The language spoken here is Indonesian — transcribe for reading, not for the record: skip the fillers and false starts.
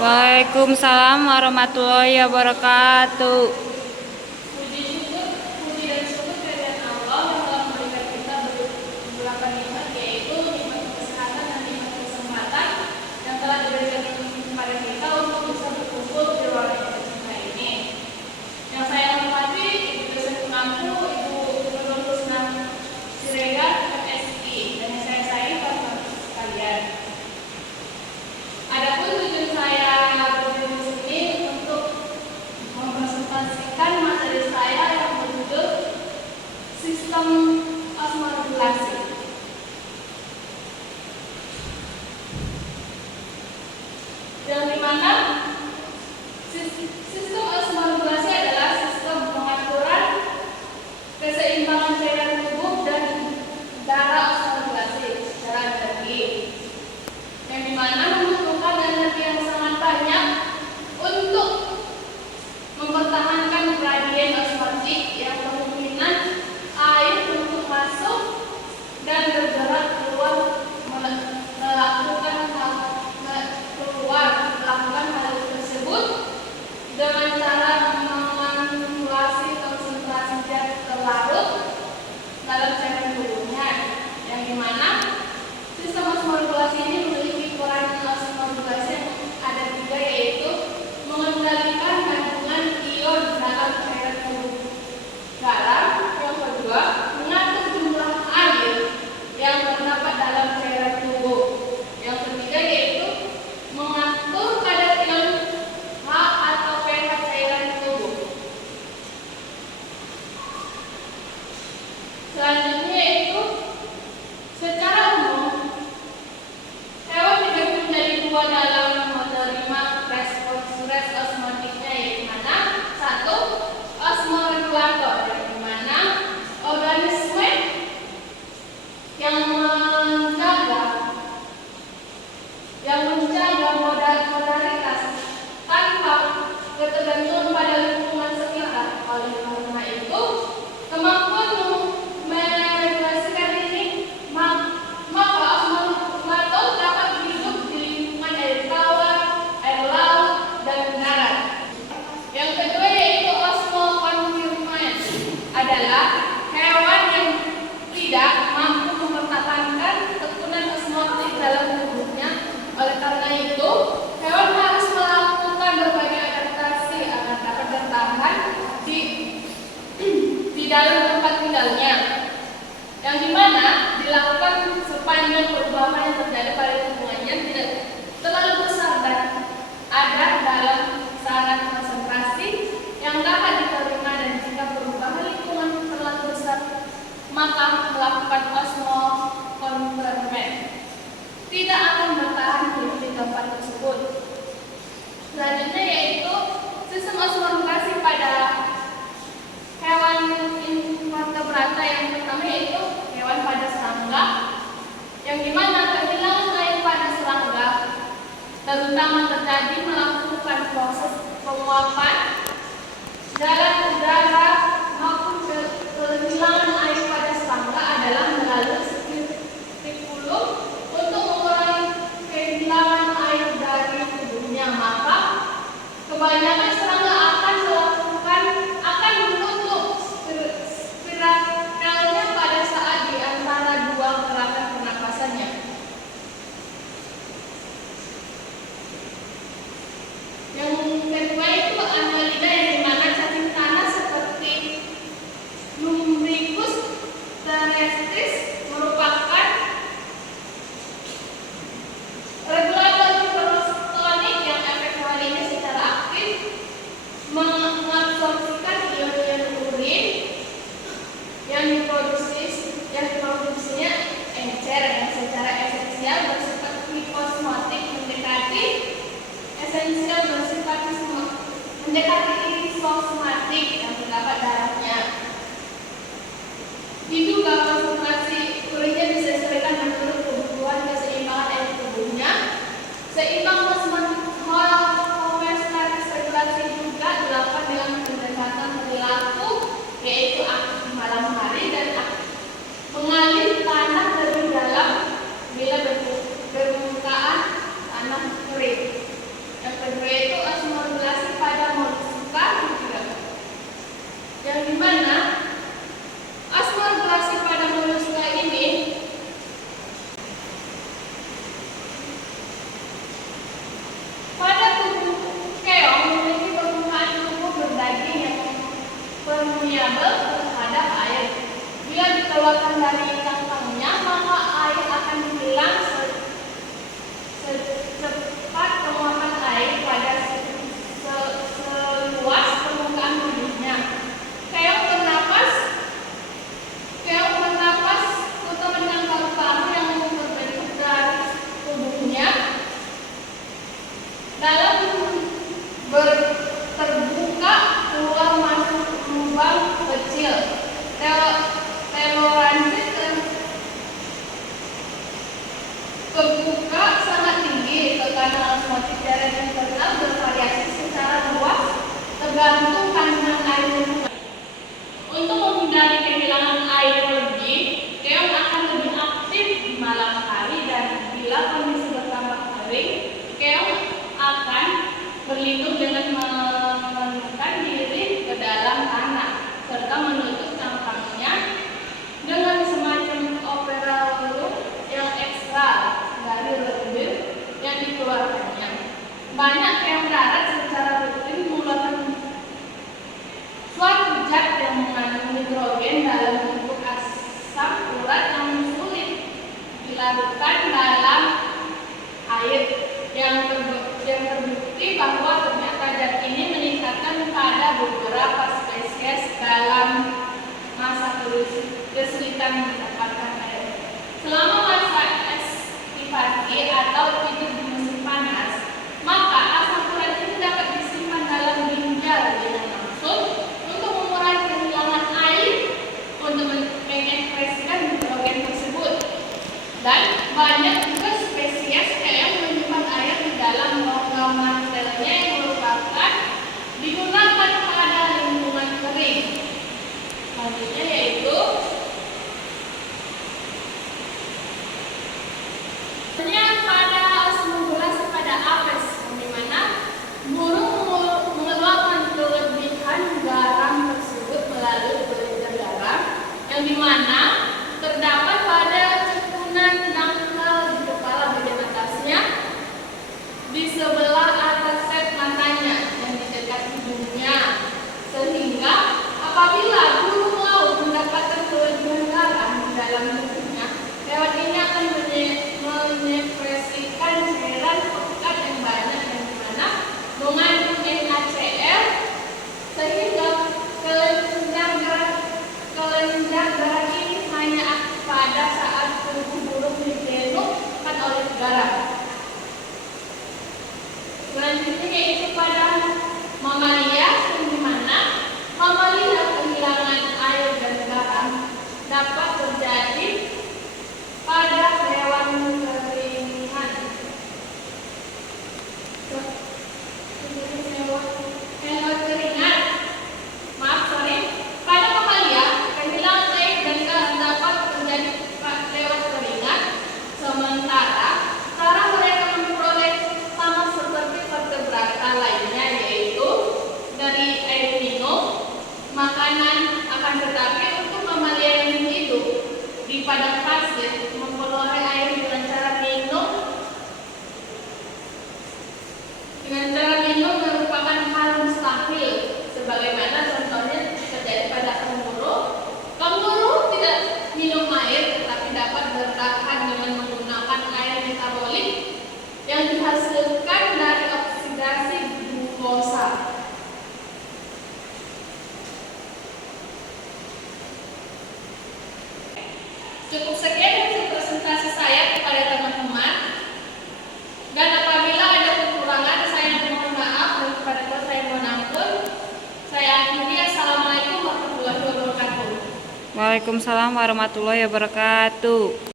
Waalaikumsalam warahmatullahi wabarakatuh. Puji dan syukur kehadiran Allah yang telah memberikan kita beberapa nikmat, yaitu nikmat kesehatan dan nikmat kesempatan yang telah diberikan kepada kita untuk bisa berkumpul di ruangan yang tercinta ini. Yang saya hormati Ibu dosen pengampu, Ibu Nurul Husna Siregar, MSI, dan yang saya sayangi teman-teman sekalian. Adapun tujuan saya berdiri di sini untuk mempresentasikan materi saya yang berjudul Sistem Osmoregulasi. Yang dimana sistem osmoregulasi adalah sistem pengaturan keseimbangan cairan tubuh dan darah osmoregulasi secara energi, yang dimana membutuhkan energi yang sangat banyak untuk mempertahankan gradien osmotik yang kemungkinan air untuk masuk dan bergerak keluar melakukan hal tersebut dengan cara memanipulasi konsentrasi zat terlarut dalam cairan tubuhnya, yang dimana sistem osmoregulasi ini memiliki peran osmoregulasi yang ada tiga, yaitu mengendalikan kandungan ion dalam cairan tubuh garam, yang kedua mengatur jumlah air yang terdapat dalam cairan tubuh, yang ketiga yaitu mengatur kadar ion H atau pH cairan tubuh. Selanjutnya yaitu secara umum hewan dibagi menjadi dua dalam menerima respons osmotiknya, yaitu mana? Satu, osmoregulator, yang mana organisme yang menjaga modalitas tanpa ketergantungan pada lingkungan sekitar. Oleh karena itu, kemampuan meregulasikan ini maka osmoregulator dapat hidup di lingkungan air tawar, air laut, dan darat. Yang kedua yaitu osmokonfirman, adalah hewan yang tidak mampu mempertahankan tekunan osmotik dalam tubuhnya. Oleh karena itu, hewan harus melakukan berbagai adaptasi agar dapat bertahan di dalam tempat tinggalnya, yang dimana dilakukan sepanjang perubahan yang terjadi pada lingkungannya tidak terlalu besar dan ada dalam kisaran konsentrasi yang dapat diterima, dan jika perubahan lingkungan terlalu besar maka melakukan osmokonfirman tidak akan bertahan di tempat tersebut. Selanjutnya yaitu sistem osmoregulasi pada hewan invertebrata. Yang pertama yaitu hewan pada serangga, yang dimana kehilangan air pada serangga terutama terjadi melakukan proses penguapan dalam udara maupun kehilangan air pada serangga adalah melalui stikulum untuk mengurangi kehilangan air dari tubuhnya. Maka kebanyakan serangga akan menutup spiralnya pada saat di antara dua kerangka pernapasannya. Yang kedua itu annelida, yang dimana cacing tanah seperti Lumbricus terrestris merupakan regulator hiperostonik yang efek hal ini secara aktif mengabsorpsikan ion-ion urin yang diproduksinya encer yang secara esensial bersifat hiposmotik mendekati isosmotik yang terdapat darahnya. Diduga konsentrasi urinnya disesuaikan menurut kebutuhan keseimbangan air tubuhnya. Seimbang homeostatis regulasi juga dilakukan dengan pendekatan perilaku, yaitu aktif di malam hari dan mengalir tanah lebih dalam bila permukaan tanah kering. Yang kedua permeabel terhadap air. Bila dikeluarkan dari kantongnya, maka air akan hilang secepat penguapan air pada seluas permukaan tubuhnya. Keong bernapas terutama dengan paru-paru yang terbentuk dari tubuhnya dalam terbuka keluar masuk lubang kecil. Toleransi terbuka sangat tinggi. Tekanan osmotik darat internal bervariasi secara luas tergantung kandungan air lingkungan. Untuk menghindari kehilangan air lebih, keong akan lebih aktif di malam hari, dan bila kondisi bertambah kering, keong akan berlindung dengan menurunkan diri ke dalam tanah serta menutup cangkangnya dengan semacam operarium yang ekstra dari lendir yang dikeluarkannya. Banyak keong darat secara rutin mengeluarkan suatu zat yang mengandung nitrogen dalam bentuk asam urat yang sulit dilarutkan dalam air, yang terbukti bahwa ternyata zat ini meningkatkan pada beberapa spesies dalam masa kesulitan mendapatkan air. Selama masa estivasi atau tidur di musim panas, maka asam urat ini dapat disimpan dalam ginjal dengan maksud untuk mengurangi kehilangan air untuk mengekspresikan nitrogen tersebut. Dan banyak juga spesies yang menyimpan air di dalam rongga mantelnya yang merupakan digunakan pada lingkungan kering. Selanjutnya yaitu pada osmogulasi pada apes, di mana burung mengeluarkan kelebihan garam tersebut melalui beredar garam, yang dimana terdapat pada cekunan dangkal di kepala bagian atasnya, di sebelah atas set matanya dan di dekat hidungnya, sehingga apabila burung laut mendapatkan kelebihan garam di dalam tubuhnya, hewan ini akan menyekresikan cairan pekat yang banyak, yang dimana mengandung NaCl, sehingga kelenjar darah ini hanya aktif pada saat tubuh burung dijenuhkan oleh garam. Selanjutnya yaitu pada mamalia, yang dimana mamalia kehilangan air dan garam dapat terjadi pada hewan keringan. Pada mamalia, kehilangan air dan garam dapat terjadi lewat keringat, sementara cara mereka memperoleh sama seperti vertebrata lainnya, yaitu dari air minum, makanan. Akan tetapi untuk mamalia yang hidup di padang pasir, memperoleh air dengan cara minum merupakan hal mustahil, sebagaimana contohnya terjadi pada kanguru. Kanguru tidak minum air, tetapi dapat bertahan dengan menggunakan air metabolik yang dihasilkan dari oksidasi glukosa. Cukup sekian hasil presentasi saya kepada teman-teman, dan apabila ada kekurangan saya mohon maaf, dan kepada kelas saya mohon ampun. Saya akhiri. Assalamualaikum warahmatullahi wabarakatuh. Waalaikumsalam warahmatullahi wabarakatuh.